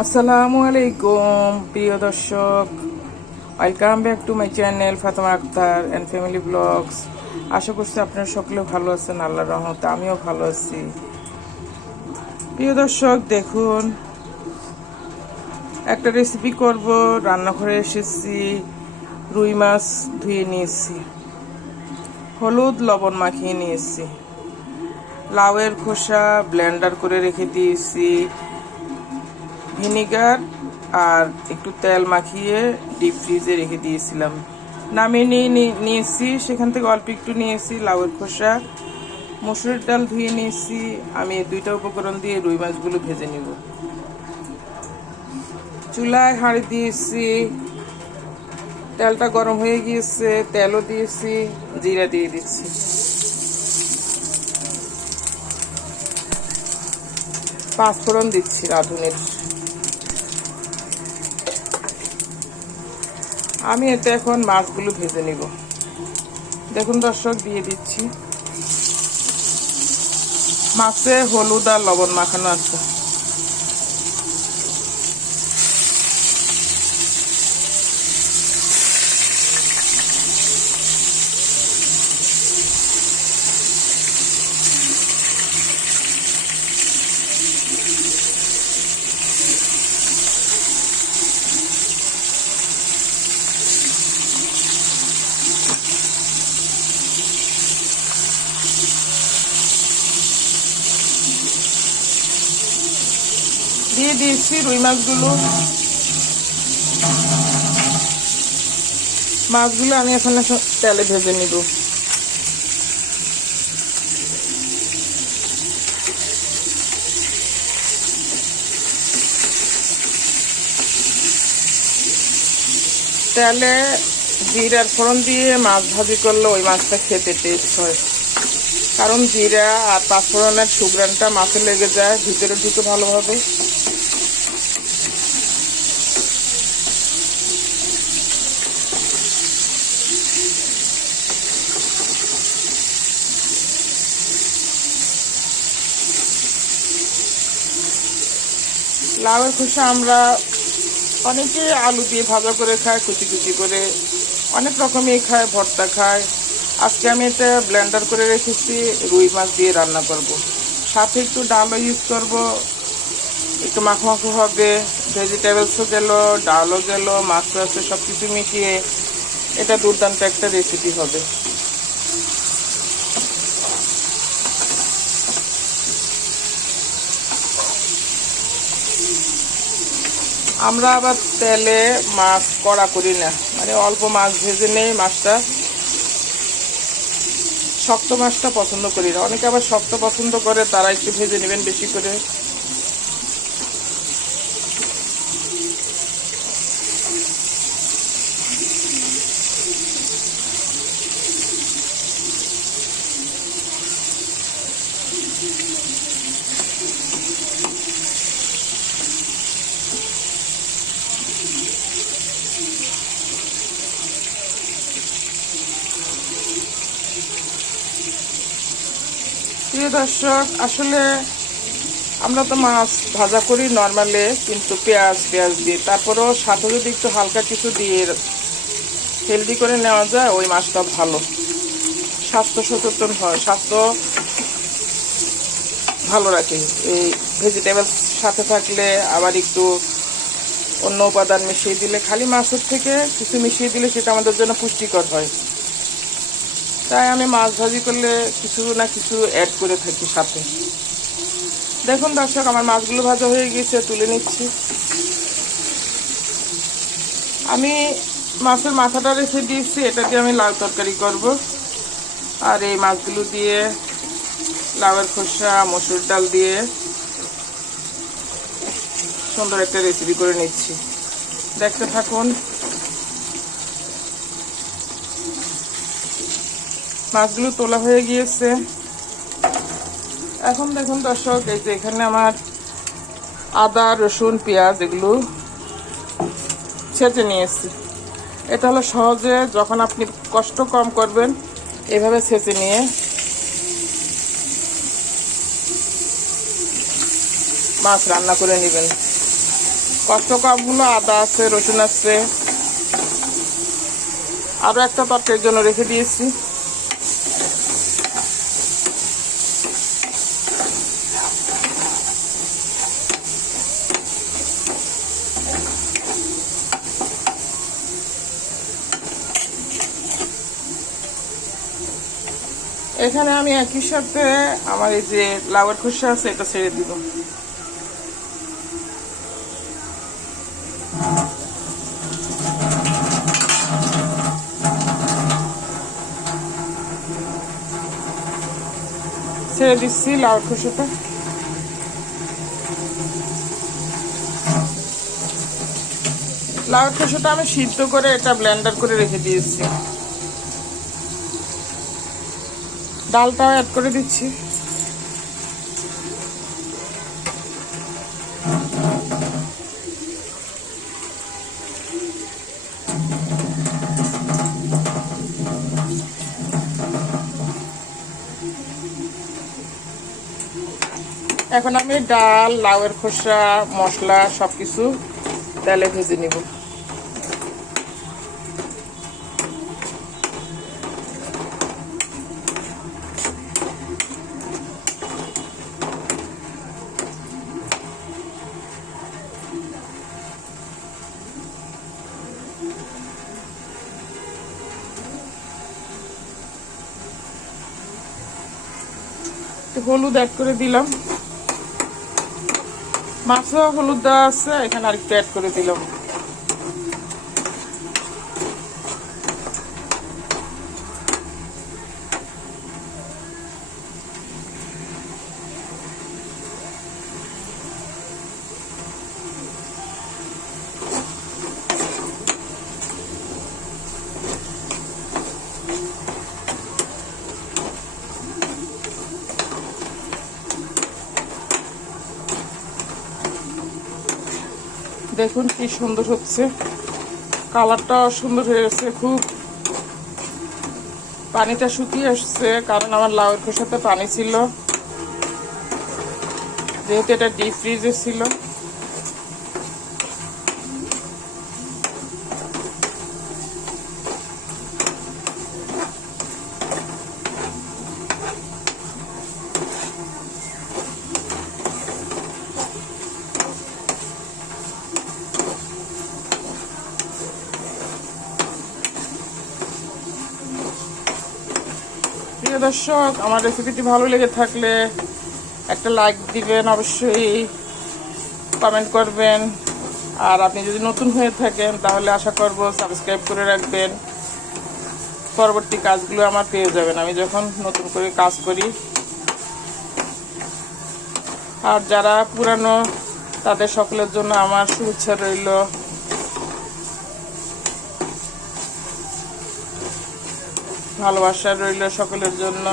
আসসালামু আলাইকুম প্রিয় দর্শক। Welcome back to my channel Fatema Akter and family vlogs আশা করছি আপনারা সকলে ভালো আছেন, আল্লাহর রহমতে আমিও ভালো আছি। প্রিয় দর্শক, দেখুন, একটা রেসিপি করব, রান্নাঘরে এসেছি, রুই মাছ ধুয়ে নিয়েছি, হলুদ, লবণ মাখিয়ে নিয়েছি, লাউয়ের খোসা ব্লেন্ডার করে রেখে দিয়েছি ভিনিগার আর একটু তেল মাখিয়ে ডিপ ফ্রিজে রেখে দিয়েছিলাম। নামিয়ে নিয়ে নিয়েছি, সেখান থেকে অল্প একটু নিয়েছি লাউয়ের খোসা, মসুরের ডাল ধুয়ে নিয়েছি, আমি দুইটা উপকরণ দিয়ে রুই মাছগুলো ভেজে নিব। চুলায় হাঁড়ি দিয়েছি, তেলটা গরম হয়ে গিয়েছে, তেলও দিয়েছি, জিরা দিয়ে দিচ্ছি পাঁচফোড়ন দিচ্ছি রাঁধুনের। আমি এতে এখন মাছগুলো ভেজে নিব। দেখুন দর্শক, দিয়ে দিচ্ছি। মাছে হলুদ আর লবণ মাখানো আছে। দিয়ে দিয়েছি রুই মাছগুলো। মাছগুলো আমি এখন তেলে ভেজে নিব। তেলে জিরার ফোড়ন দিয়ে মাছ ভাজি করলে ওই মাছটা খেতে টেস্ট হয়। কারণ জিরা আর পাঁচফোড়নের সুগ্রানটা মাছে লেগে যায়, ভিতরে ঢুকে ভালোভাবে। লাউয়ের খোসা আমরা অনেকে আলু দিয়ে ভাজা করে খায় কুচি কুচি করে। অনেক রকমই খায়, ভর্তা খায়। আজকে আমি এটা ব্লেন্ডার করে রেখেছি, রুই মাছ দিয়ে রান্না করব। সাথে একটু ডালও ইউজ করব। একটু মাখো মাখো হবে ভেজিটেবলসও গেল, ডালও গেল মাছও আছে সব কিছু মিশিয়ে এটা দুর্দান্ত একটা রেসিপি হবে। আমরা আবার তেলে মাছ কড়া করি না। মানে অল্প মাছ ভেজে নেই মাছটা। শক্ত মাছটা পছন্দ করি না। অনেকে আবার শক্ত পছন্দ করে, তারা একটু ভেজে নেবেন বেশি করে। প্রিয় দর্শক, আসলে আমরা তো মাছ ভাজা করি নর্মালে কিন্তু পেঁয়াজ পেঁয়াজ দিয়ে। তারপরেও সাথে যদি একটু হালকা কিছু দিয়ে হেলদি করে নেওয়া যায়, ওই মাছটা ভালো। স্বাস্থ্য সচেতন হয়, স্বাস্থ্য ভালো রাখে। এই ভেজিটেবল সাথে থাকলে আবার একটু অন্য উপাদান মিশিয়ে দিলে, খালি মাছের থেকে কিছু মিশিয়ে দিলে সেটা আমাদের জন্য পুষ্টিকর হয়। তাই আমি মাছ ভাজি করলে কিছু না কিছু অ্যাড করে থাকি সাথে। দেখুন দর্শক, আমার মাছগুলো ভাজা হয়ে গেছে তুলে নিচ্ছি। আমি মাছের মাথাটা রেখে দিয়েছি, এটা দিয়ে আমি লাউ তরকারি করব। আর এই মাছগুলো দিয়ে লাউয়ের খোসা, মসুর ডাল দিয়ে সুন্দর একটা রেসিপি করে নিচ্ছি। দেখতে থাকুন। মাছগুলো তোলা হয়ে গিয়েছে। এখন দেখুন দর্শক, এই যে এখানে আমার আদা, রসুন, পেঁয়াজ এগুলো ছেঁচে নিয়েছি এটা হলো সহজে যখন আপনি কষ্ট কম করবেন, এভাবে ছেঁচে নিয়ে মাছ রান্না করে নেবেন। কষ্ট কম হলো আদা আছে, রসুন আছে। আরও একটা তরকারির জন্য রেখে দিয়েছি। এখানে আমি একই সাথে আমার এই যে লাউয়ের খোসা আছে, এটা ছেড়ে দিব। ছেড়ে দিচ্ছি লাউয়ের খোসাটা। লাউয়ের খোসাটা আমি সিদ্ধ করে এটা ব্লেন্ডার করে রেখে দিয়েছি। ডালটাও অ্যাড করে দিচ্ছি। এখন আমি ডাল লাউয়ের খোসা মশলা সবকিছু তেলে ভেজে নিব। হলুদ অ্যাড করে দিলাম। মাছও হলুদ দেওয়া আছে এখানে আরেকটু অ্যাড করে দিলাম। দেখুন কি সুন্দর হচ্ছে। কালারটাও সুন্দর হয়ে গেছে, খুব পানিটা শুকিয়ে আসছে, কারণ আমার লাউয়ের খোসাতে পানি ছিল। যেহেতু এটা ডিপ ফ্রিজে ছিল। দর্শক, আমার রেসিপিটি ভালো লেগে থাকলে একটা লাইক দিবেন, অবশ্যই কমেন্ট করবেন। আর আপনি যদি নতুন হয়ে থাকেন, তাহলে আশা করব সাবস্ক্রাইব করে রাখবেন। পরবর্তী কাজগুলো আমার পেয়ে যাবেন। আমি যখন নতুন করে কাজ করি, আর যারা পুরানো, তাদের সকলের জন্য আমার শুভেচ্ছা রইল। ভালোবাসা রইল সকলের জন্য।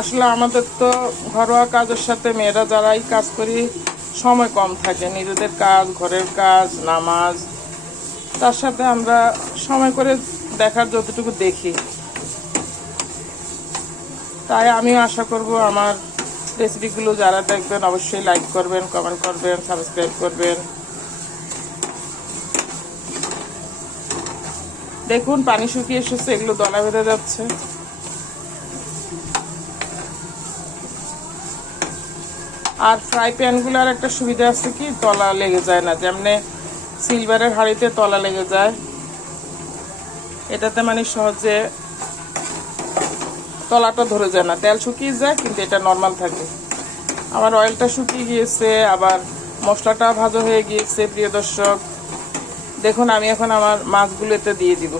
আসলে আমাদের তো ঘরোয়া কাজের সাথে মেয়েরা যারাই কাজ করি, সময় কম থাকে। নিজেদের কাজ, ঘরের কাজ, নামাজ, তার সাথে আমরা সময় করে দেখার যতটুকু দেখি। তাই আমিও আশা করব আমার রেসিপিগুলো যারা দেখবেন অবশ্যই লাইক করবেন কমেন্ট করবেন সাবস্ক্রাইব করবেন। দেখুন, পানি শুকিয়ে এসেছে, এগুলো দলা বেঁধে যাচ্ছে। আর ফ্রাই প্যানগুলোর একটা সুবিধা আছে কি, তলা লেগে যায় না। যেমনি সিলভারের হাঁড়িতে তলা লেগে যায়। এটাতে মানে সহজে তলাটা ধরে যায় না। তেল শুকিয়ে যায়, কিন্তু এটা নর্মাল থাকে। আমার অয়েলটা শুকিয়ে গিয়েছে, আবার মশলাটা ভাজা হয়ে গিয়েছে, প্রিয় দর্শক। দেখুন, আমি এখন আমার মাছগুলো এতে দিয়ে দিব।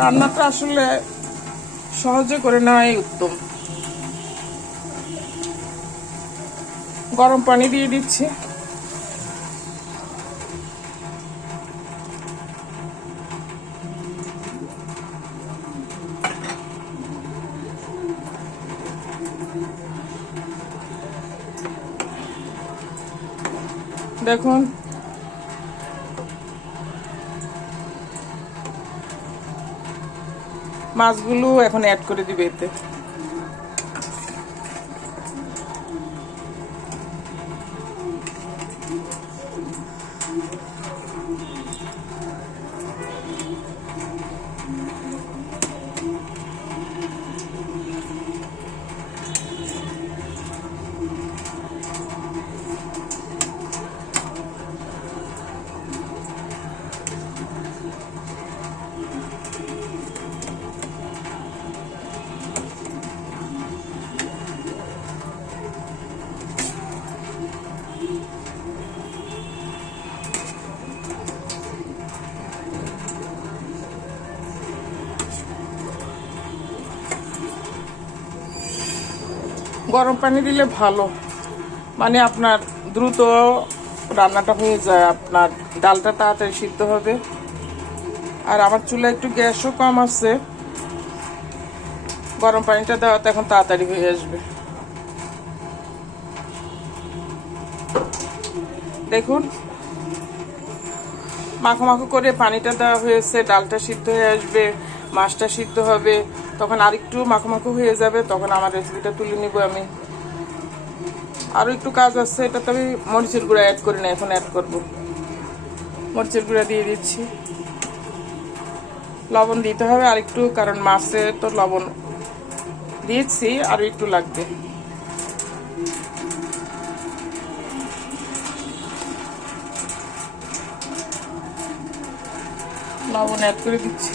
রান্নাটা আসলে সহজে করে নেওয়াই উত্তম। গরম পানি দিয়ে দিচ্ছি। দেখুন। মাছগুলো এখন অ্যাড করে দিবে এতে। গরম পানি দিলে ভালো। মানে আপনার দ্রুত রান্নাটা হয়ে যায়, আপনার ডালটা তাড়াতাড়ি সিদ্ধ হবে। আর আমার চুলা একটু গ্যাসও কম আছে। গরম পানিটা দেওয়াতে এখন তাড়াতাড়ি হয়ে আসবে। দেখুন। মাখো মাখো করে পানিটা দেওয়া হয়েছে, ডালটা সিদ্ধ হয়ে আসবে, মাছটা সিদ্ধ হবে। তখন আরেকটু মাখো হয়ে যাবে, তখন আমার রেসিপিটা তুলে নিব আমি। আরও একটু কাজ আছে, এটাতে আমি মরিচের গুঁড়া অ্যাড করি না, এখন অ্যাড করব। মরিচের গুঁড়া দিয়ে দিচ্ছি। লবণ দিতে হবে আর একটু কারণ মাছে তো লবণ দিয়েছি আরও একটু লাগবে। লবণ অ্যাড করে দিচ্ছি।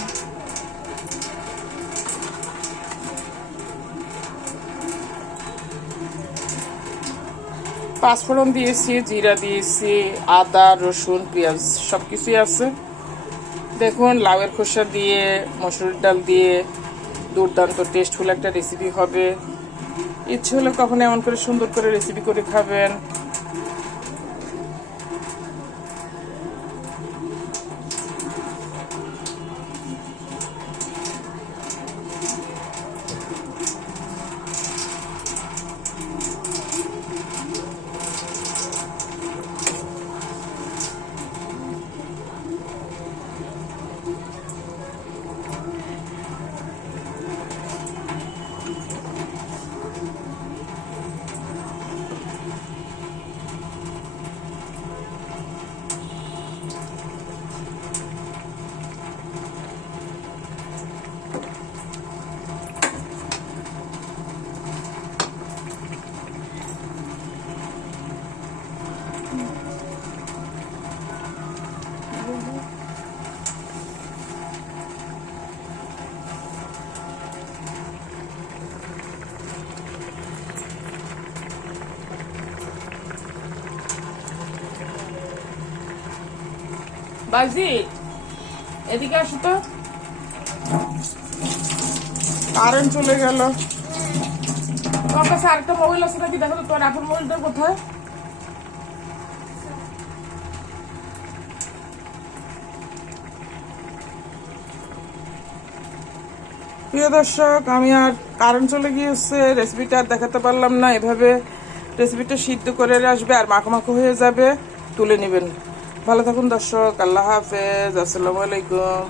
পাঁচফোড়ন দিয়েছি, জিরা দিয়েছি, আদা, রসুন, পেঁয়াজ সব কিছুই আছে। দেখুন, লাউয়ের খোসা দিয়ে মসুর ডাল দিয়ে দুর্দান্ত টেস্টফুল একটা রেসিপি হবে। ইচ্ছে হলে কখনো এমন করে সুন্দর করে রেসিপি করে খাবেন। বাজি। এদিকে আসো তো। কারেন্ট চলে গেল। তোমার কাছে আরেকটা মোবাইল আছে নাকি দেখো তো তোমার এখন মোবাইলটা কোথায়? প্রিয় দর্শক আমি আর কারেন্ট চলে গিয়েছে। রেসিপিটা আর দেখাতে পারলাম না। এভাবে রেসিপিটা সিদ্ধ করে আসবে আর মাখো মাখো হয়ে যাবে। তুলে নেবেন। ভালো থাকুন দর্শক আল্লাহ হাফেজ আসসালামু আলাইকুম।